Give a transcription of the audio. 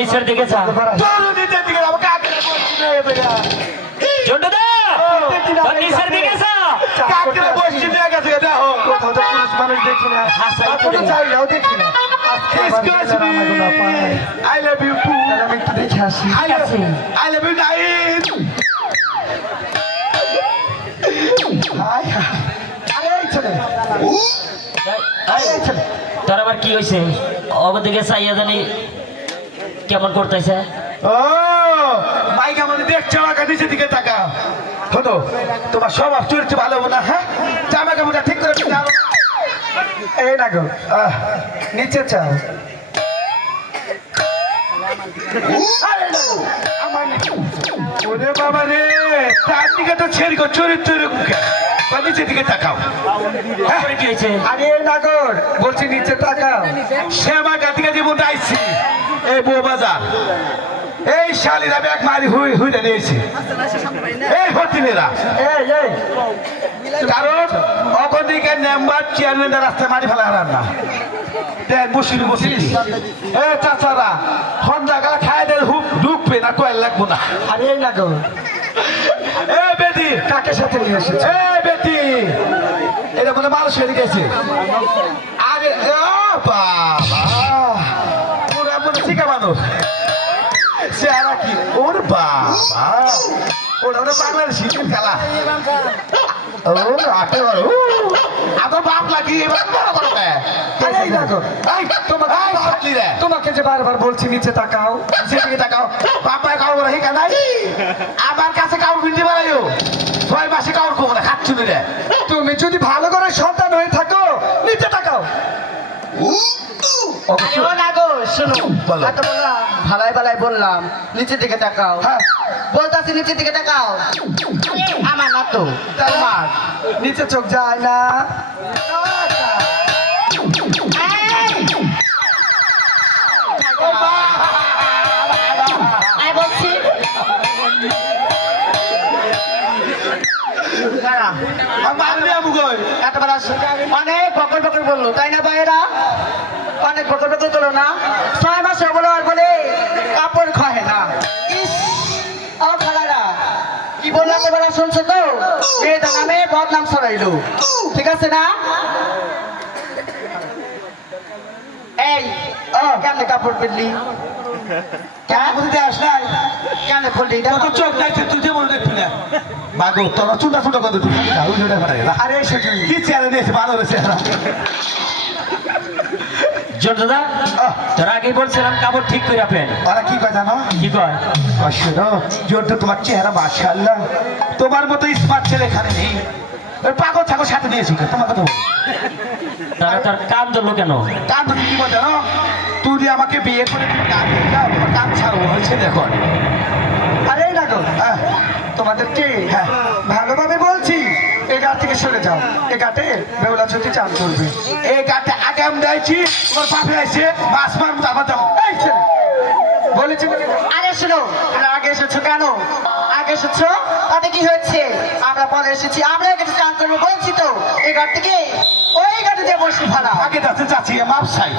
নিচের দিকে যা নিচের দিকে যা I love you, I love you, Naeem. তোর আবার কি হয়েছে? অবদিকে চাইয়া জানি কেমন করতেছে। ও মাইক আমাদের দেখছে, আমাকে নিচের দিকে তাকা হতো। তোমার স্বভাব চরিত্র ভালো না? হ্যাঁ, জামা কাপড়টা ঠিক করে এই না গো, নিচে চাও। ওরে বাবা রে, তার দিকে তো ছেড়ে গো চরিত্রের মুখে, নিচের দিকে তাকাও। কি হয়েছে? আরে নাগর বলছি নিচে তাকাও। সে আমার কাছে জীবন আইছি এই বউ বাজার, এই শালিরা ব্যাগ মারি হুই হুই নিয়েছি এই হতিনেরা, কারণ অপরদিকে মেম্বার চেয়ারম্যানরা রাস্তায় মারি ফেলা হারান না। দেখ বসিনি বসিনি এ চাচারা হন্দা গা খায় দেয়, হুক ঢুকবে না, কয়েল লাগবো না। আরে না গো, এ বেটি কাকে সাথে নিয়ে এসেছে? এ বেটি এটা বলে মানুষ হয়ে গেছে। আরে বাবা ওরা মনে শিখা মানুষ চেহারা কি ওর বাবা, ওরা ওরা বাংলার শিখের খেলা। ও আটে বড় আবার বাপ লাগি এবার বড় বড় তোমাকে যে বারবার বলছি নিচে তাকাও, নিচে তাকাও। বাপায় কাউর হিকা নাই, আমার কাছে কাউর বিনতে পারাইও 6 মাসে কাউর কবো না, খাচ্ছু রে। তুমি যদি ভালো করে সন্তান হয়ে থাকো নিচে তাকাও। ভালাই ভালাই বললাম নিচের দিকে তাকাও, বলতাছি নিচের দিকে তাকাও। আমার না তো তোমার নিচে চোখ যায় না। বলছি অনেক বকর বকর বললাম। তাই না ভাইয়েরা? অনেক বকর বকর করো না, 6 মাস বলো আর বলে কাপড় খয়ে না। ইস, ও খালারা, কি বললাম এবার শুনছো তো? মেয়েটা নামে বদনাম ছড়াইলো, ঠিক আছে না? এই কেমনে কাপড় পেলি? কেমন দেশ নাই কেমনে পড়লি? কত চোখ যাইছে তুই যে মনে দেখবি না মাগো তোর চুটা চুটা কত তুই যাও জোড়া করে আরে সেটি কি চেয়ারে নিয়েছে ভালো হয়েছে জোর দাদা তোর আগেই বলছিলাম কাপড় ঠিক করে আপেন। ওরা কি কয় জানো কি কয়? শোনো জোর তো তোমার চেহারা মাশাআল্লাহ, তোমার মতো স্মার্ট ছেলে এখানে নেই। ওই পাগল ছাগল সাথে নিয়েছো তোমার কথা বল। তারা তার কান ধরলো কেন? কান ধরে কি বল জানো, তুই আমাকে বিয়ে করে তুমি কান ধরে যাও, তোমার কান ছাড়বো হয়েছে দেখো। আরে না গো, তোমাদেরকে ভালোভাবে বলছি, এই ঘাট থেকে সরে যাও। এই ঘাটে বেহুলা ছুটি চান করবে। এই গাতে আগে আমি দিয়েছি, তোমার পাপে আছে মাছ মার মতো আমার যাবো। এই ছেলে, বলেছি বলে আরে শোনো, তোমরা আগে এসেছো কেন? আগে এসেছো তাতে কি হয়েছে? আমরা পরে এসেছি, আমরা কিছু চান করবো বলছি তো। এই ঘাট থেকে ওই ঘাটে যে বসে ভাড়া আগে যাচ্ছে চাচ্ছি মাপ চাই।